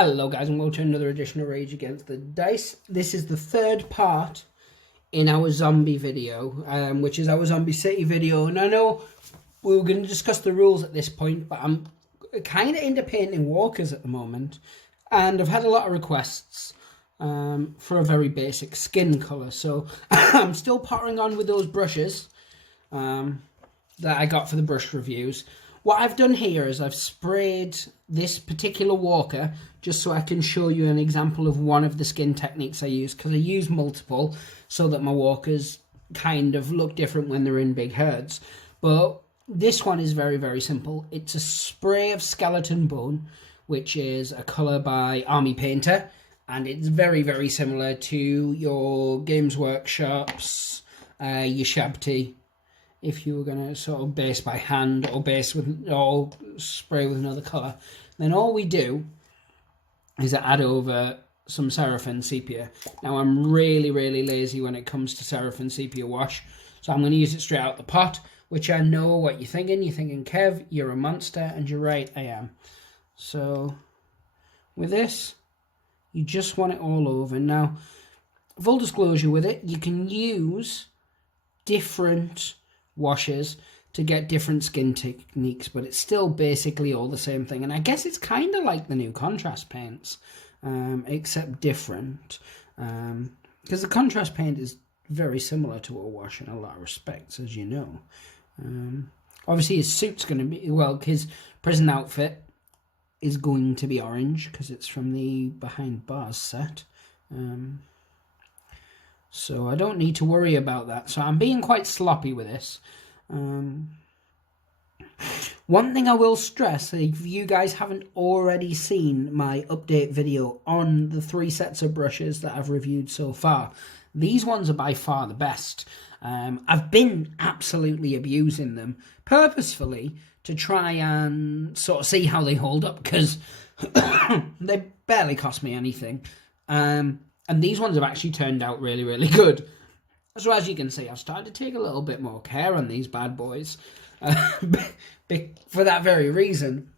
Hello guys, and welcome to another edition of Rage Against the Dice. This is the third part in our zombie video, which is our zombie city video. And I know we were going to discuss the rules at this point, but I'm kind of into painting walkers at the moment. And I've had a lot of requests for a very basic skin colour. So I'm still pottering on with those brushes that I got for the brush reviews. What I've done here is I've sprayed this particular walker just so I can show you an example of one of the skin techniques I use, because I use multiple so that my walkers kind of look different when they're in big herds. But this one is very, very simple. It's a spray of skeleton bone, which is a colour by Army Painter, and it's very, very similar to your Games Workshop's, your Shabty, if you were going to sort of base by hand or spray with another colour. Then all we do is add over some Seraphim Sepia. Now I'm really, really lazy when it comes to Seraphim Sepia wash, so I'm going to use it straight out the pot, which I know what you're thinking. You're thinking, Kev, you're a monster, and you're right, I am. So with this, you just want it all over. Now, full disclosure with it, you can use different washes to get different skin techniques, but it's still basically all the same thing. And I guess it's kind of like the new contrast paints, except different, because the contrast paint is very similar to a wash in a lot of respects, as you know. Obviously his suit's going to be, well, his prison outfit is going to be orange because it's from the Behind Bars set. So I don't need to worry about that. So I'm being quite sloppy with this. One thing I will stress, if you guys haven't already seen my update video on the 3 sets of brushes that I've reviewed so far, these ones are by far the best. I've been absolutely abusing them purposefully to try and sort of see how they hold up, because they barely cost me anything. And these ones have actually turned out really, really good. So as you can see, I've started to take a little bit more care on these bad boys. For that very reason.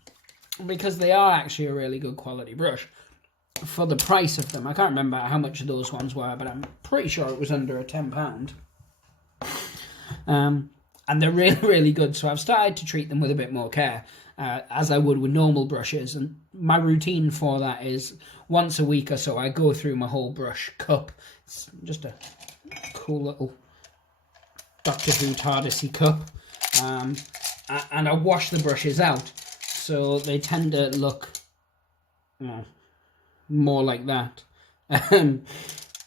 Because they are actually a really good quality brush. For the price of them. I can't remember how much those ones were, but I'm pretty sure it was under £10. And they're really, really good. So I've started to treat them with a bit more care. As I would with normal brushes. And my routine for that is once a week or so I go through my whole brush cup. It's just a cool little Doctor Who TARDIS-y cup. And I wash the brushes out. So they tend to look more like that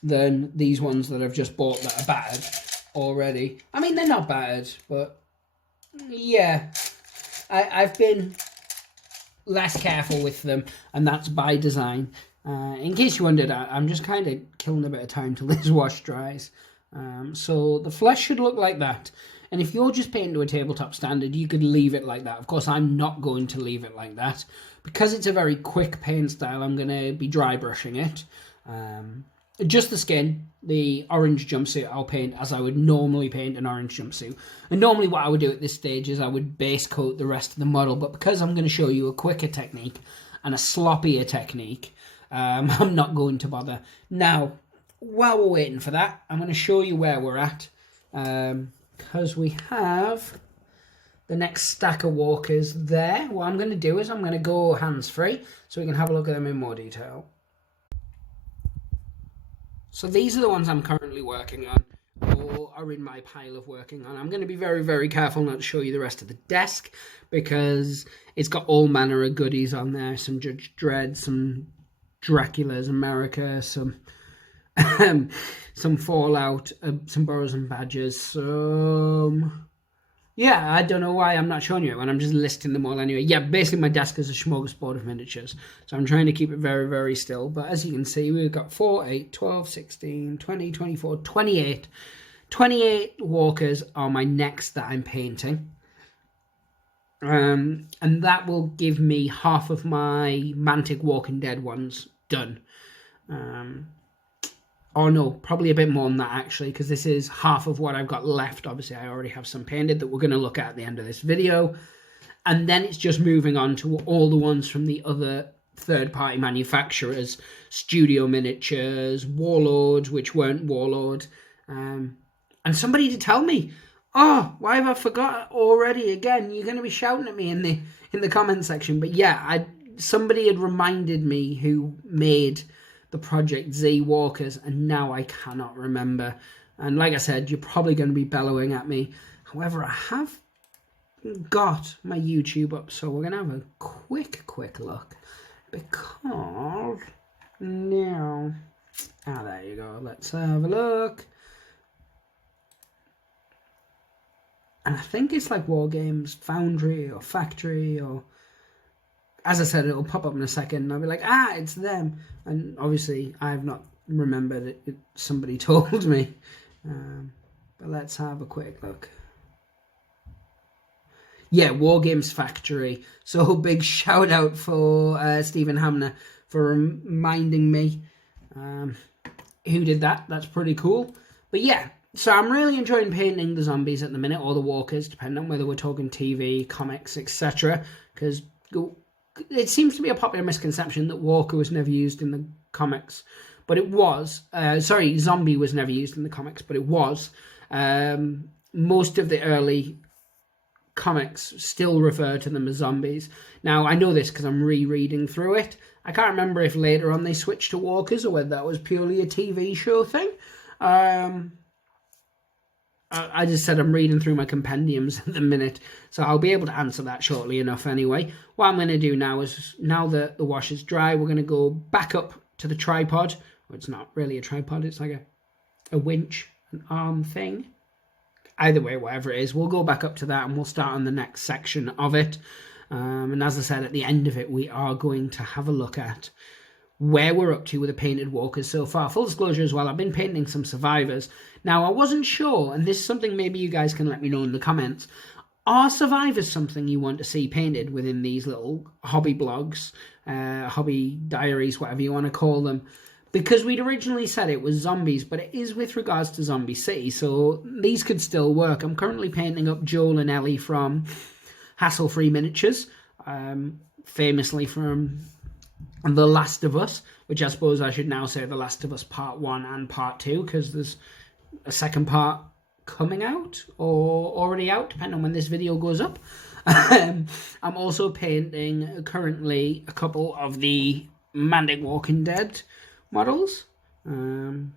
than these ones that I've just bought that are battered already. I mean, they're not battered, but yeah. I've been less careful with them, and that's by design. In case you wondered, I'm just kind of killing a bit of time till this wash dries. So the flesh should look like that. And if you're just painting to a tabletop standard, you could leave it like that. Of course, I'm not going to leave it like that. Because it's a very quick paint style, I'm going to be dry brushing it. Just the skin, the orange jumpsuit, I'll paint as I would normally paint an orange jumpsuit. And normally what I would do at this stage is I would base coat the rest of the model. But because I'm going to show you a quicker technique and a sloppier technique, I'm not going to bother. Now, while we're waiting for that, I'm going to show you where we're at. Because we have the next stack of walkers there. What I'm going to do is I'm going to go hands-free so we can have a look at them in more detail. So these are the ones I'm currently working on, or are in my pile of working on. I'm going to be very, very careful not to show you the rest of the desk, because it's got all manner of goodies on there. Some Judge Dredd, some Dracula's America, some Fallout, some Burrows and Badgers, yeah, I don't know why I'm not showing you it when I'm just listing them all anyway. Yeah, basically my desk is a smorgasbord of miniatures, so I'm trying to keep it very, very still. But as you can see, we've got 4, 8, 12, 16, 20, 24, 28. 28 walkers are my next that I'm painting. And that will give me half of my Mantic Walking Dead ones done. Oh no, probably a bit more than that actually, because this is half of what I've got left. Obviously, I already have some painted that we're going to look at the end of this video. And then it's just moving on to all the ones from the other third-party manufacturers, Studio Miniatures, Warlord, which weren't Warlord, and somebody to tell me, oh, why have I forgot already again? You're going to be shouting at me in the comment section. But yeah, somebody had reminded me who made the Project Z walkers, and now I cannot remember. And like I said, you're probably going to be bellowing at me. However, I have got my YouTube up, so we're going to have a quick look. Because now, there you go. Let's have a look. And I think it's like War Games Foundry or Factory, or as I said, it'll pop up in a second and I'll be like, it's them. And obviously I've not remembered it, somebody told me. But let's have a quick look. Yeah, War Games Factory. So big shout out for Stephen Hamner for reminding me who did that. That's pretty cool. But yeah, so I'm really enjoying painting the zombies at the minute, or the walkers, depending on whether we're talking TV, comics, etc. Because it seems to be a popular misconception that walker was never used in the comics. But it was. Zombie was never used in the comics, but it was. Most of the early comics still refer to them as zombies. Now, I know this because I'm rereading through it. I can't remember if later on they switched to walkers or whether that was purely a TV show thing. I just said I'm reading through my compendiums at the minute, so I'll be able to answer that shortly enough anyway. What I'm going to do now is, now that the wash is dry, we're going to go back up to the tripod. Well, it's not really a tripod, it's like a winch, an arm thing. Either way, whatever it is, we'll go back up to that and we'll start on the next section of it. And as I said, at the end of it, we are going to have a look at where we're up to with the painted walkers so far. Full disclosure as well, I've been painting some survivors. Now, I wasn't sure, and this is something maybe you guys can let me know in the comments. Are survivors something you want to see painted within these little hobby blogs, hobby diaries, whatever you want to call them? Because we'd originally said it was zombies, but it is with regards to Zombie City, so these could still work. I'm currently painting up Joel and Ellie from Hassle-Free Miniatures, famously from The Last of Us, which I suppose I should now say The Last of Us Part 1 and Part 2, because there's a second part coming out, or already out, depending on when this video goes up. I'm also painting currently a couple of the Mandic Walking Dead models. So I'm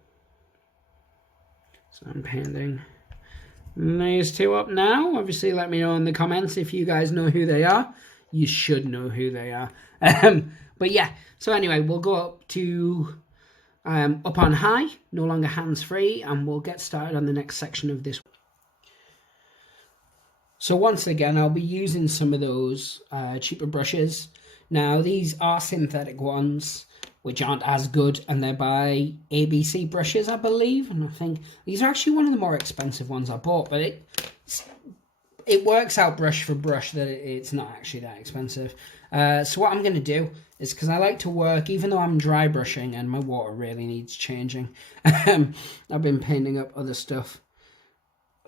painting these two up now. Obviously, let me know in the comments if you guys know who they are. You should know who they are. But yeah, so anyway, we'll go up to up on high, no longer hands-free, and we'll get started on the next section of this. So once again, I'll be using some of those cheaper brushes. Now, these are synthetic ones, which aren't as good, and they're by ABC brushes, I believe. And I think these are actually one of the more expensive ones I bought, but it works out brush for brush that it's not actually that expensive. So what I'm going to do is, because I like to work, even though I'm dry brushing and my water really needs changing, I've been painting up other stuff.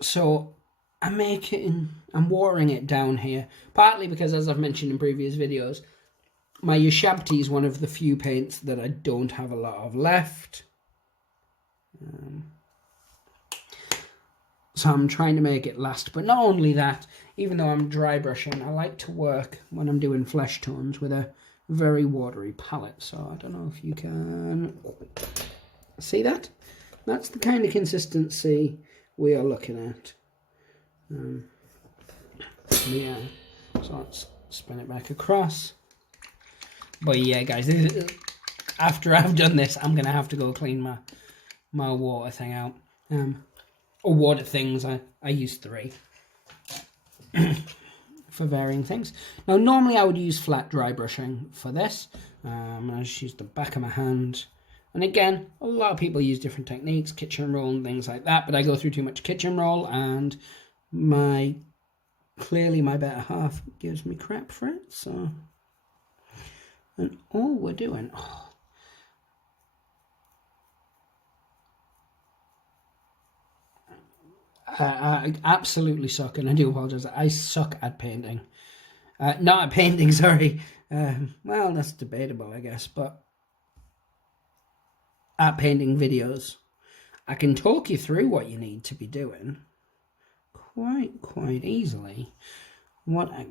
So I'm watering it down here, partly because, as I've mentioned in previous videos, my Ushabti is one of the few paints that I don't have a lot of left. So I'm trying to make it last. But not only that, even though I'm dry brushing, I like to work when I'm doing flesh tones with a very watery palette. So I don't know if you can see that. That's the kind of consistency we are looking at. Yeah, so let's spin it back across. But yeah, guys, after I've done this, I'm going to have to go clean my water thing out. Or water things, I use 3 for varying things. Now, normally I would use flat dry brushing for this. I just use the back of my hand. And again, a lot of people use different techniques, kitchen roll and things like that, but I go through too much kitchen roll, and clearly my better half gives me crap for it, so... And all we're doing... I absolutely suck, and I do apologize. I suck at painting. Not at painting, sorry. Well, that's debatable, I guess, but art painting videos, I can talk you through what you need to be doing quite easily. What I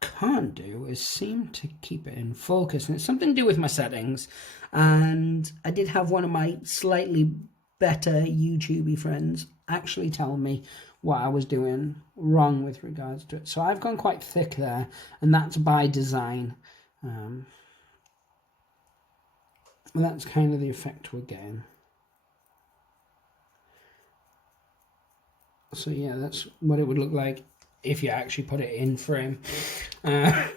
can't do is seem to keep it in focus, and it's something to do with my settings. And I did have one of my slightly better YouTubey friends actually tell me what I was doing wrong with regards to it. So I've gone quite thick there, and that's by design. That's kind of the effect we're getting. So yeah, that's what it would look like if you actually put it in frame. And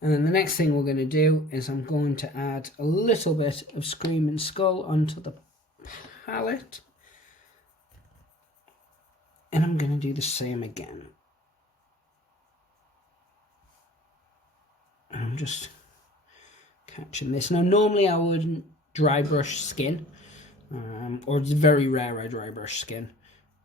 then the next thing we're going to do is I'm going to add a little bit of Screaming Skull onto the palette. And I'm going to do the same again. And I'm just catching this. Now, normally I wouldn't dry brush skin, or it's very rare I dry brush skin,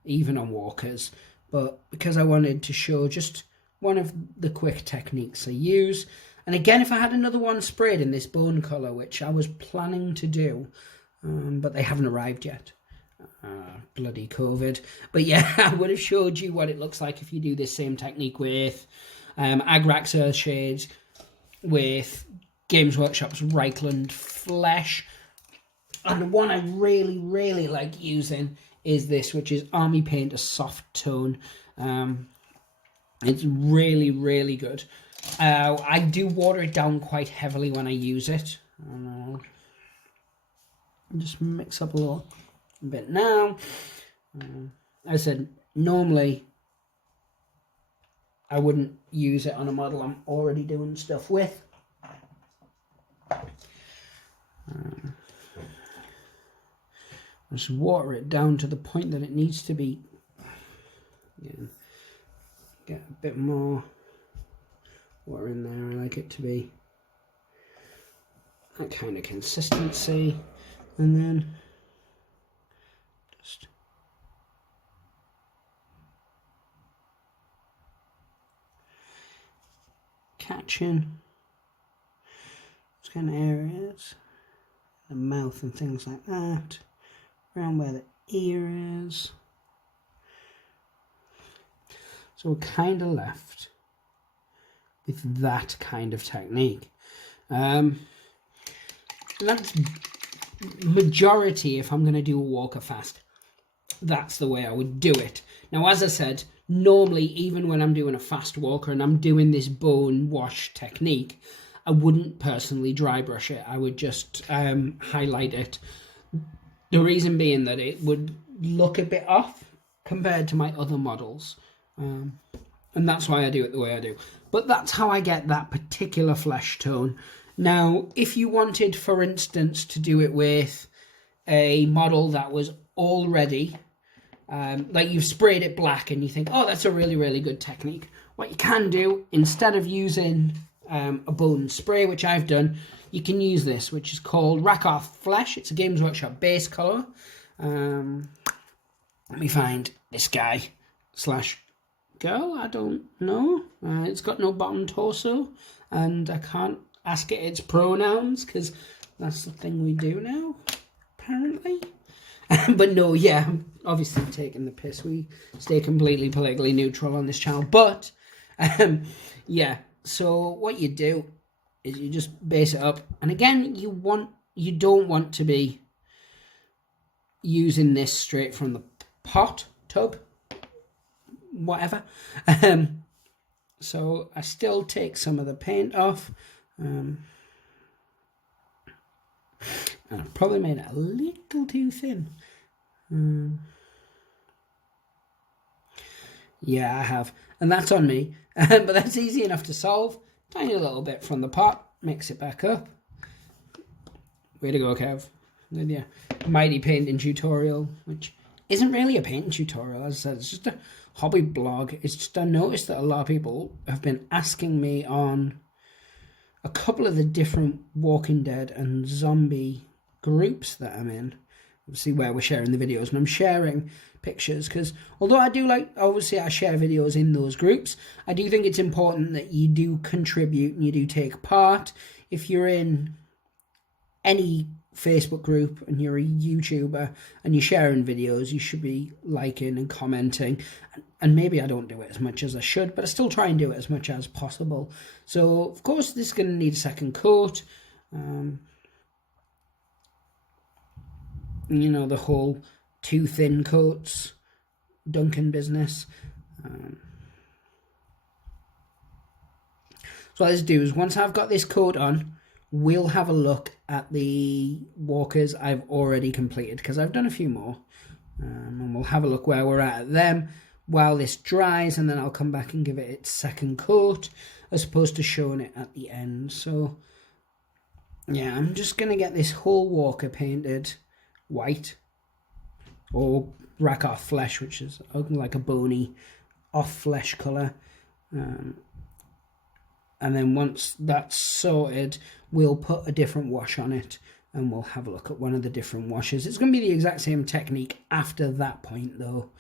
even on walkers. But because I wanted to show just one of the quick techniques I use, and again, if I had another one sprayed in this bone colour, which I was planning to do, but they haven't arrived yet. Bloody COVID. But yeah, I would have showed you what it looks like if you do this same technique with Agrax Earthshade, with Games Workshop's Reichland Flesh. And the one I really like using is this, which is Army Paint, a soft tone. It's really good. I do water it down quite heavily when I use it. I'll just mix up a bit now. As I said, normally I wouldn't use it on a model I'm already doing stuff with. Just water it down to the point that it needs to be. Again, get a bit more water in there. I like it to be that kind of consistency, and then just catching those kind of areas, the mouth and things like that, around where the ear is. So we're kind of left with that kind of technique. That's majority if I'm going to do a walker fast. That's the way I would do it. Now, as I said, normally, even when I'm doing a fast walker and I'm doing this bone wash technique, I wouldn't personally dry brush it. I would just highlight it. The reason being that it would look a bit off compared to my other models. And that's why I do it the way I do. But that's how I get that particular flesh tone. Now, if you wanted, for instance, to do it with a model that was already, like you've sprayed it black and you think, oh, that's a really good technique. What you can do, instead of using a bone spray, which I've done, you can use this, which is called Rakoff Flesh. It's a Games Workshop base colour. Let me find this guy / girl, I don't know. It's got no bottom torso, and I can't ask it its pronouns, because that's the thing we do now, apparently. But no, yeah, I'm obviously taking the piss. We stay completely politically neutral on this channel. But, yeah, so what you do is you just base it up. And again, you don't want to be using this straight from the tub, whatever. So I still take some of the paint off. And I've probably made it a little too thin. Yeah, I have. And that's on me. But that's easy enough to solve. Tiny little bit from the pot. Mix it back up. Way to go, Kev. With your mighty painting tutorial, which isn't really a painting tutorial. As I said, it's just a hobby blog. It's just I noticed that a lot of people have been asking me on a couple of the different Walking Dead and zombie groups that I'm in, obviously where we're sharing the videos, and I'm sharing pictures because although I do like, obviously I share videos in those groups, I do think it's important that you do contribute and you do take part. If you're in any Facebook group and you're a YouTuber and you're sharing videos, you should be liking and commenting. And maybe I don't do it as much as I should, but I still try and do it as much as possible. So of course this is going to need a second coat. You know, the whole too thin coats Duncan business. So what let's do is, once I've got this coat on, we'll have a look at the walkers I've already completed, because I've done a few more. And we'll have a look where we're at them while this dries, and then I'll come back and give it its second coat, as opposed to showing it at the end. So yeah, I'm just going to get this whole walker painted white, or rack off flesh, which is like a bony off flesh colour. And then once that's sorted, we'll put a different wash on it, and we'll have a look at one of the different washes. It's going to be the exact same technique after that point though.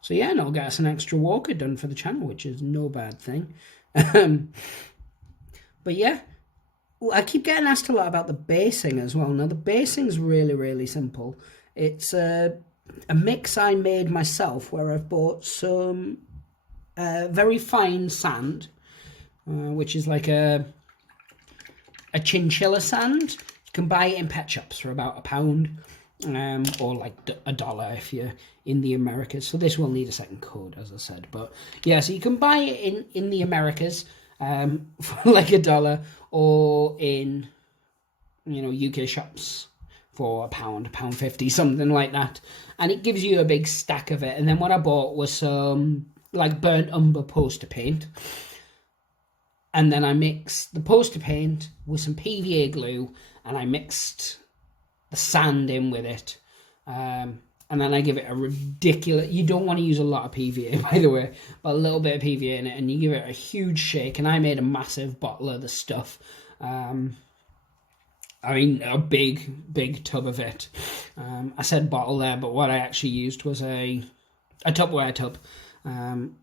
So yeah, and I'll get us an extra walker done for the channel, which is no bad thing. But yeah, I keep getting asked a lot about the basing as well. Now the basing's really, really simple. It's a mix I made myself, where I've bought some very fine sand, which is like a chinchilla sand. You can buy it in pet shops for about £1, or like $1 if you're in the Americas. So this will need a second coat, as I said. But yeah, so you can buy it in the Americas for like $1, or in, you know, UK shops for £1.50, something like that. And it gives you a big stack of it. And then what I bought was some like burnt umber poster paint, and then I mixed the poster paint with some PVA glue, and I mixed the sand in with it, and then I give it a ridiculous, you don't want to use a lot of PVA by the way, but a little bit of PVA in it, and you give it a huge shake. And I made a massive bottle of the stuff, I mean a big tub of it. I said bottle there, but what I actually used was a Tupperware tub.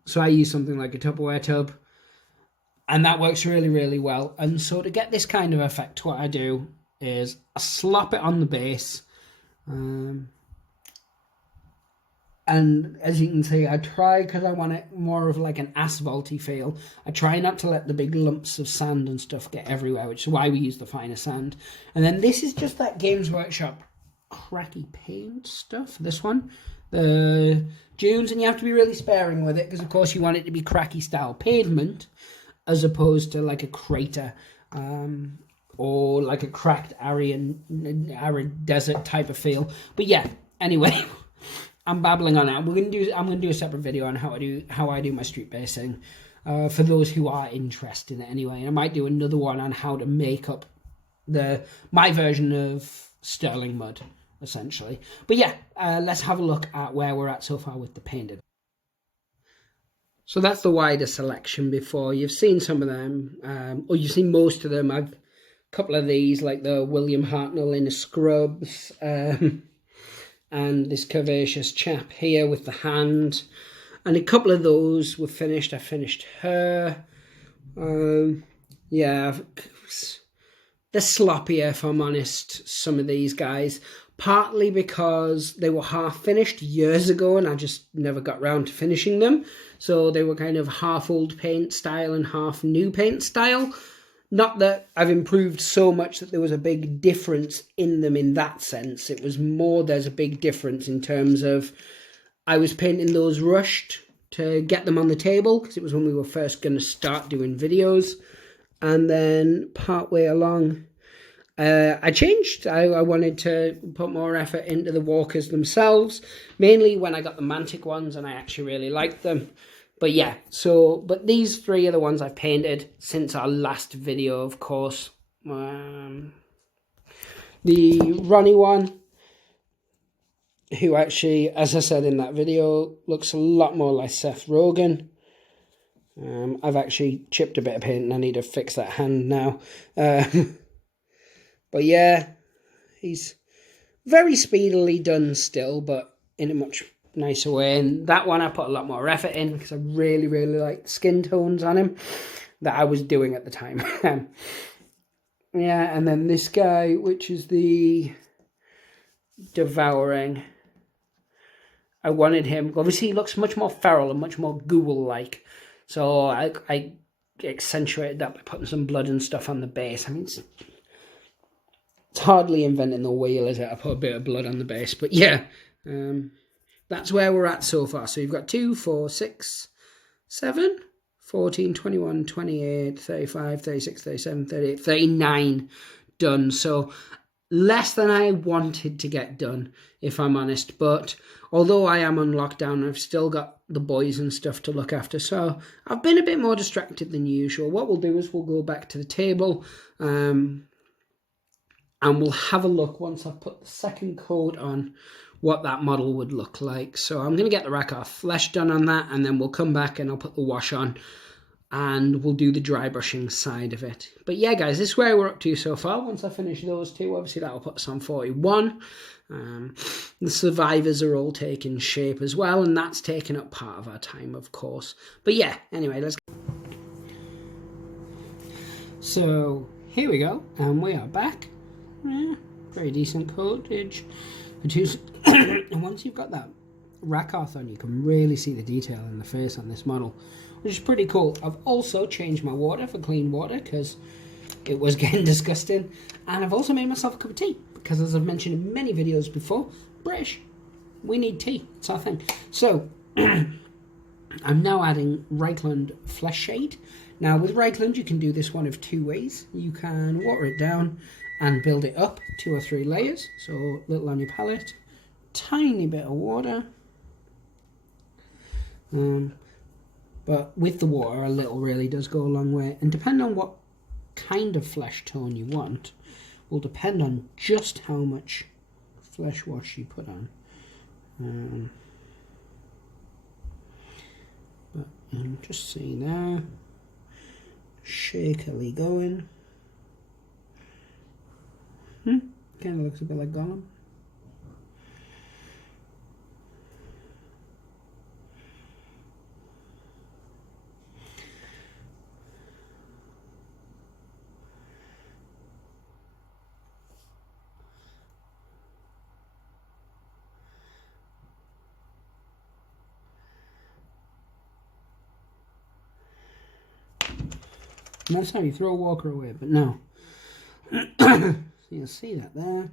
So I use something like a Tupperware tub, and that works really, really well. And so to get this kind of effect, what I do is I slap it on the base, and as you can see, I try, because I want it more of like an asphalty feel, I try not to let the big lumps of sand and stuff get everywhere, which is why we use the finer sand. And then this is just that Games Workshop cracky paint stuff, this one, the dunes, and you have to be really sparing with it, because of course you want it to be cracky style pavement, as opposed to like a crater, or like a cracked arid desert type of feel. But yeah, anyway, I'm babbling on it. I'm going to do a separate video on how I do my street basing, for those who are interested in it anyway. And I might do another one on how to make up my version of sterling mud, essentially. But yeah, let's have a look at where we're at so far with the painting. So that's the wider selection before. You've seen some of them, or you've seen most of them. I've a couple of these, like the William Hartnell in the scrubs, and this curvaceous chap here with the hand, and a couple of those were finished. I finished her. Yeah, they're sloppier, if I'm honest, some of these guys, partly because they were half finished years ago and I just never got round to finishing them. So they were kind of half old paint style and half new paint style. Not that I've improved so much that there was a big difference in them in that sense. It was more there's a big difference in terms of I was painting those rushed to get them on the table, because it was when we were first going to start doing videos. And then partway along, I changed. I wanted to put more effort into the walkers themselves, mainly when I got the Mantic ones, and I actually really liked them. But yeah, but these three are the ones I've painted since our last video, of course. The Ronnie one, who actually, as I said in that video, looks a lot more like Seth Rogen. I've actually chipped a bit of paint and I need to fix that hand now. But yeah, He's very speedily done still, but in a much nicer way. And that one I put a lot more effort in because I really, really like the skin tones on him that I was doing at the time. Yeah, and then this guy, which is the Devouring. I wanted him, obviously he looks much more feral and much more ghoul-like. So I accentuated that by putting some blood and stuff on the base. I mean, it's hardly inventing the wheel, is it? I put a bit of blood on the base. But yeah, that's where we're at so far. So you've got 2, 4, 6, 7, 14, 21, 28, 35, 36, 37, 38, 39 done. So less than I wanted to get done, if I'm honest. But although I am on lockdown, I've still got the boys and stuff to look after. So I've been a bit more distracted than usual. What we'll do is we'll go back to the table and we'll have a look once I've put the second coat on what that model would look like. So I'm going to get the rack off flesh done on that, and then we'll come back and I'll put the wash on and we'll do the dry brushing side of it. But yeah, guys, this is where we're up to so far. Once I finish those two, obviously that'll put us on 41. The survivors are all taking shape as well, and that's taking up part of our time, of course. But yeah, anyway, let's go. So here we go, and we are back. Yeah, very decent coatage. And once you've got that rack off on, you can really see the detail in the face on this model, which is pretty cool. I've also changed my water for clean water because it was getting disgusting, and I've also made myself a cup of tea because, as I've mentioned in many videos before, British, we need tea. It's our thing. So I'm now adding Reichland Flesh Shade. Now with Reichland, you can do this one of two ways. You can water it down and build it up 2 or 3 layers. So little on your palette, tiny bit of water. But with the water, a little really does go a long way. And depending on what kind of flesh tone you want, will depend on just how much flesh wash you put on. But you can just see now, shakily going. Kind of looks a bit like Gollum. And that's how you throw a walker away, but no. So you'll see that there.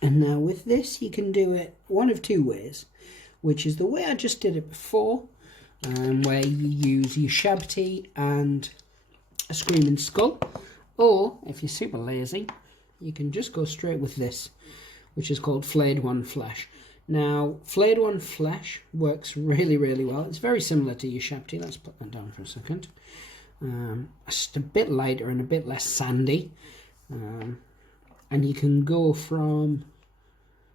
And now with this, you can do it one of 2 ways, which is the way I just did it before, where you use your Shabti and a Screaming Skull. Or, if you're super lazy, you can just go straight with this, which is called Flayed One Flesh. Now, Flayed One Flesh works really, really well. It's very similar to your Shabti. Let's put that down for a second. Just a bit lighter and a bit less sandy. And you can go from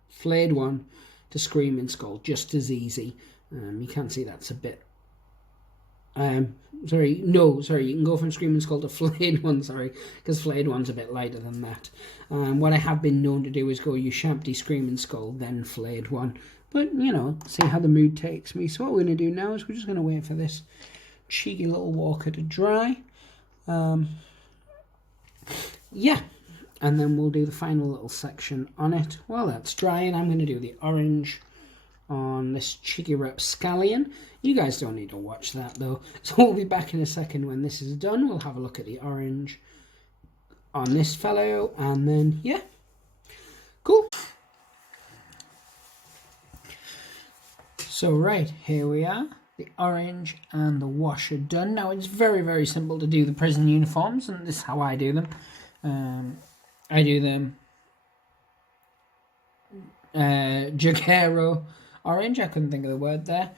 Flayed One to Screaming Skull just as easy. You can see that's a bit... you can go from Screaming Skull to Flayed One, because Flayed One's a bit lighter than that. What I have been known to do is go Ushabti, Screaming Skull, then Flayed One. But, you know, see how the mood takes me. So what we're going to do now is we're just going to wait for this cheeky little walker to dry. Yeah, and then we'll do the final little section on it. While that's drying, I'm going to do the orange on this cheeky rapscallion. You guys don't need to watch that though. So we'll be back in a second when this is done. We'll have a look at the orange on this fellow, and then yeah, cool. So right, here we are. The orange and the wash are done. Now it's very, very simple to do the prison uniforms, and this is how I do them. I do them Jaquero orange, I couldn't think of the word there,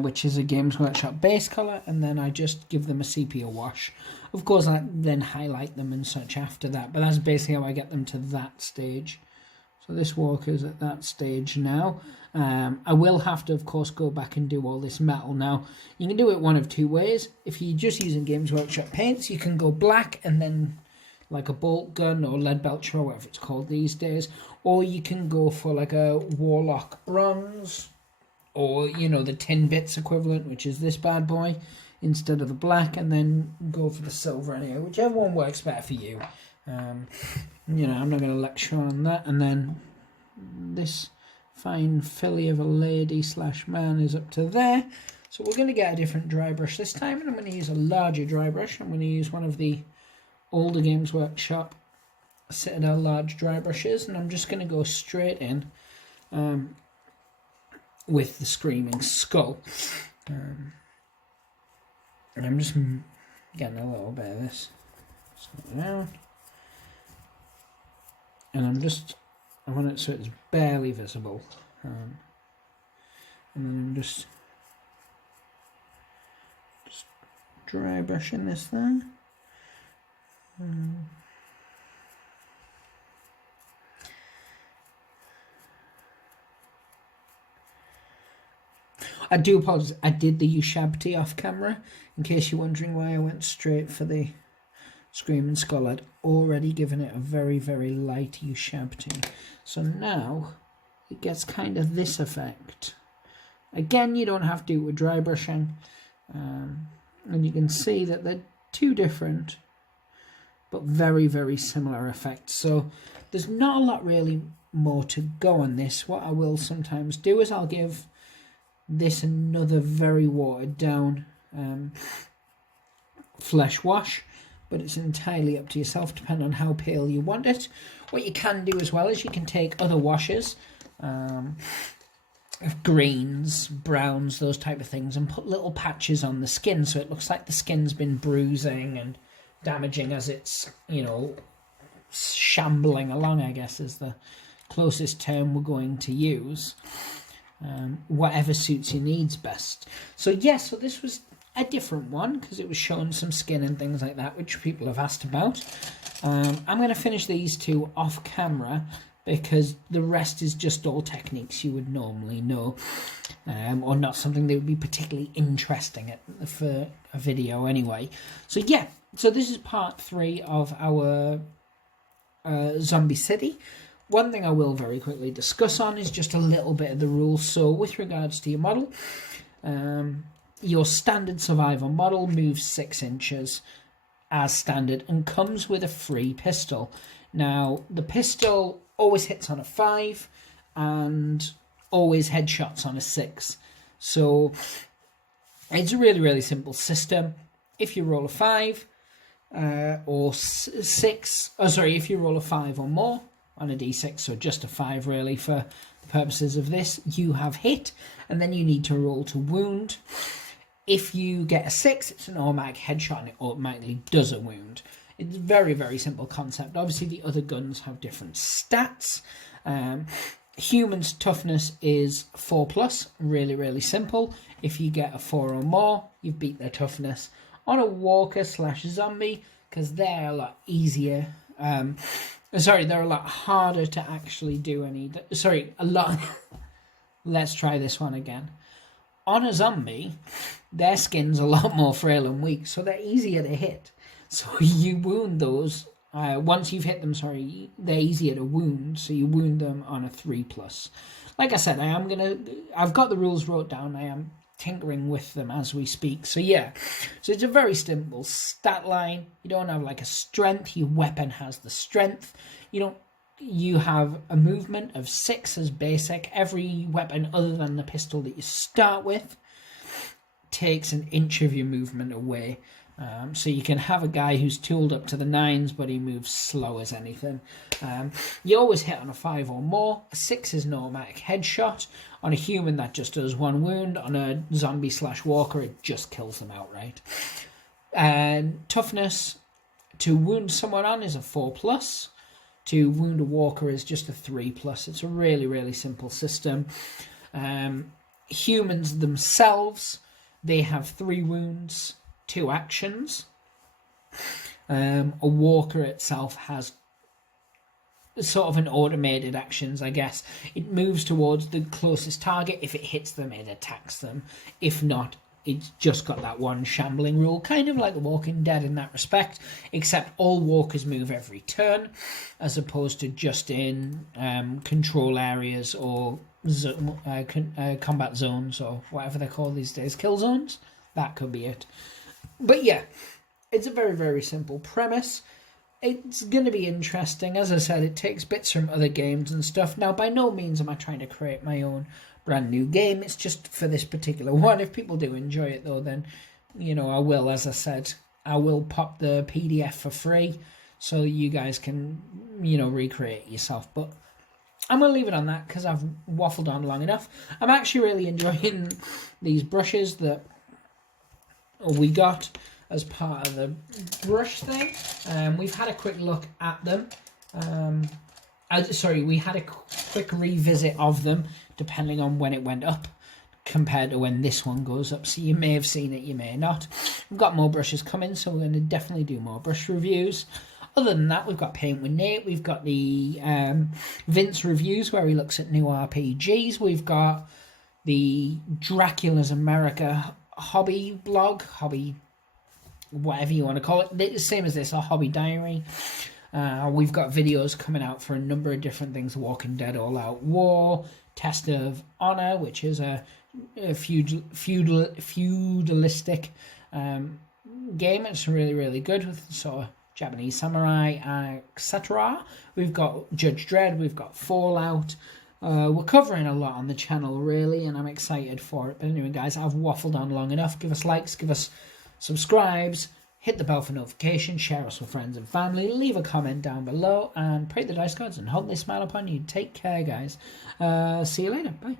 which is a Games Workshop base colour, and then I just give them a sepia wash. Of course, I then highlight them and such after that, but that's basically how I get them to that stage. So So this walker's at that stage now. I will have to, of course, go back and do all this metal. Now, you can do it one of two ways. If you're just using Games Workshop paints, you can go black and then like a bolt gun or lead belcher or whatever it's called these days. Or you can go for like a Warlock bronze or, you know, the tin bits equivalent, which is this bad boy, instead of the black, and then go for the silver anyway. Whichever one works better for you. You know, I'm not going to lecture on that. And then this fine filly of a lady / man is up to there. So we're going to get a different dry brush this time, and I'm going to use a larger dry brush. I'm going to use one of the older Games Workshop Citadel large dry brushes, and I'm just going to go straight in with the Screaming Skull. And I'm just getting a little bit of this. Slow down. And I want it so it's barely visible. And then I'm just dry brushing this there. I do apologize. I did the Ushabti off camera, in case you're wondering why I went straight for the Screaming Skull. I'd already given it a very, very light Ushabti. So now it gets kind of this effect. Again, you don't have to do it with dry brushing. And you can see that they're two different but very, very similar effects. So there's not a lot really more to go on this. What I will sometimes do is I'll give this another very watered down flesh wash, but it's entirely up to yourself, depending on how pale you want it. What you can do as well is you can take other washes, greens, browns, those type of things, and put little patches on the skin so it looks like the skin's been bruising and damaging as it's, you know, shambling along, I guess is the closest term we're going to use. Whatever suits your needs best. So yeah, so this was a different one because it was showing some skin and things like that, which people have asked about. I'm going to finish these two off camera because the rest is just all techniques you would normally know, or not something that would be particularly interesting for a video anyway. So yeah, so this is part 3 of our Zombie City. One thing I will very quickly discuss on is just a little bit of the rules. So with regards to your model, your standard survivor model moves 6 inches as standard and comes with a free pistol. Now, the pistol always hits on a 5 and always headshots on a 6. So it's a really, really simple system. If you roll a 5 or 6, if you roll a 5 or more on a d6, so just a 5 really for the purposes of this, you have hit, and then you need to roll to wound. If you get a 6, it's an automatic headshot and it automatically does a wound. It's a very, very simple concept. Obviously the other guns have different stats. Human's toughness is 4+, really, really simple. If you get a 4 or more, you've beat their toughness. On a walker / zombie, because they're a lot easier, they're a lot harder to actually do let's try this one again. On a zombie, their skin's a lot more frail and weak, so they're easier to hit. So you wound those, once you've hit them, they're easier to wound, so you wound them on a 3+. Like I said, I've got the rules wrote down, I am tinkering with them as we speak. So yeah, so it's a very simple stat line. You don't have like a strength, your weapon has the strength. You have a movement of 6 as basic. Every weapon other than the pistol that you start with takes an inch of your movement away. So you can have a guy who's tooled up to the 9s, but he moves slow as anything. You always hit on a 5 or more. A 6 is an automatic headshot. On a human, that just does 1 wound. On a zombie / walker, it just kills them outright. And toughness to wound someone on is a 4+. To wound a walker is just a 3+. It's a really, really simple system. Humans themselves, they have 3 wounds, 2 actions. A walker itself has sort of an automated actions, I guess. It moves towards the closest target. If it hits them, it attacks them. If not, it's just got that one shambling rule, kind of like The Walking Dead in that respect, except all walkers move every turn, as opposed to just in control areas or combat zones, or whatever they're called these days, kill zones. That could be it. But yeah, it's a very, very simple premise. It's going to be interesting. As I said, it takes bits from other games and stuff. Now, by no means am I trying to create my own brand new game. It's just for this particular one. If people do enjoy it, though, then, you know, I will, as I said, I will pop the PDF for free so you guys can, you know, recreate it yourself. But I'm going to leave it on that because I've waffled on long enough. I'm actually really enjoying these brushes that we got as part of the brush thing. We've had a quick look at them. We had a quick revisit of them, depending on when it went up, compared to when this one goes up. So you may have seen it, you may not. We've got more brushes coming, so we're going to definitely do more brush reviews. Other than that, we've got Paint with Nate. We've got the Vince reviews, where he looks at new RPGs. We've got the Dracula's America hobby blog, whatever you want to call it, the same as this, a hobby diary. We've got videos coming out for a number of different things: Walking Dead All Out War, Test of Honor, which is a feudalistic game. It's really, really good with sort of Japanese samurai, etc. We've got Judge Dredd, we've got Fallout. We're covering a lot on the channel, really, and I'm excited for it. But anyway, guys, I've waffled on long enough. Give us likes, give us subscribes, hit the bell for notifications, share us with friends and family, leave a comment down below, and pray the dice gods and hope they smile upon you. Take care, guys. See you later. Bye.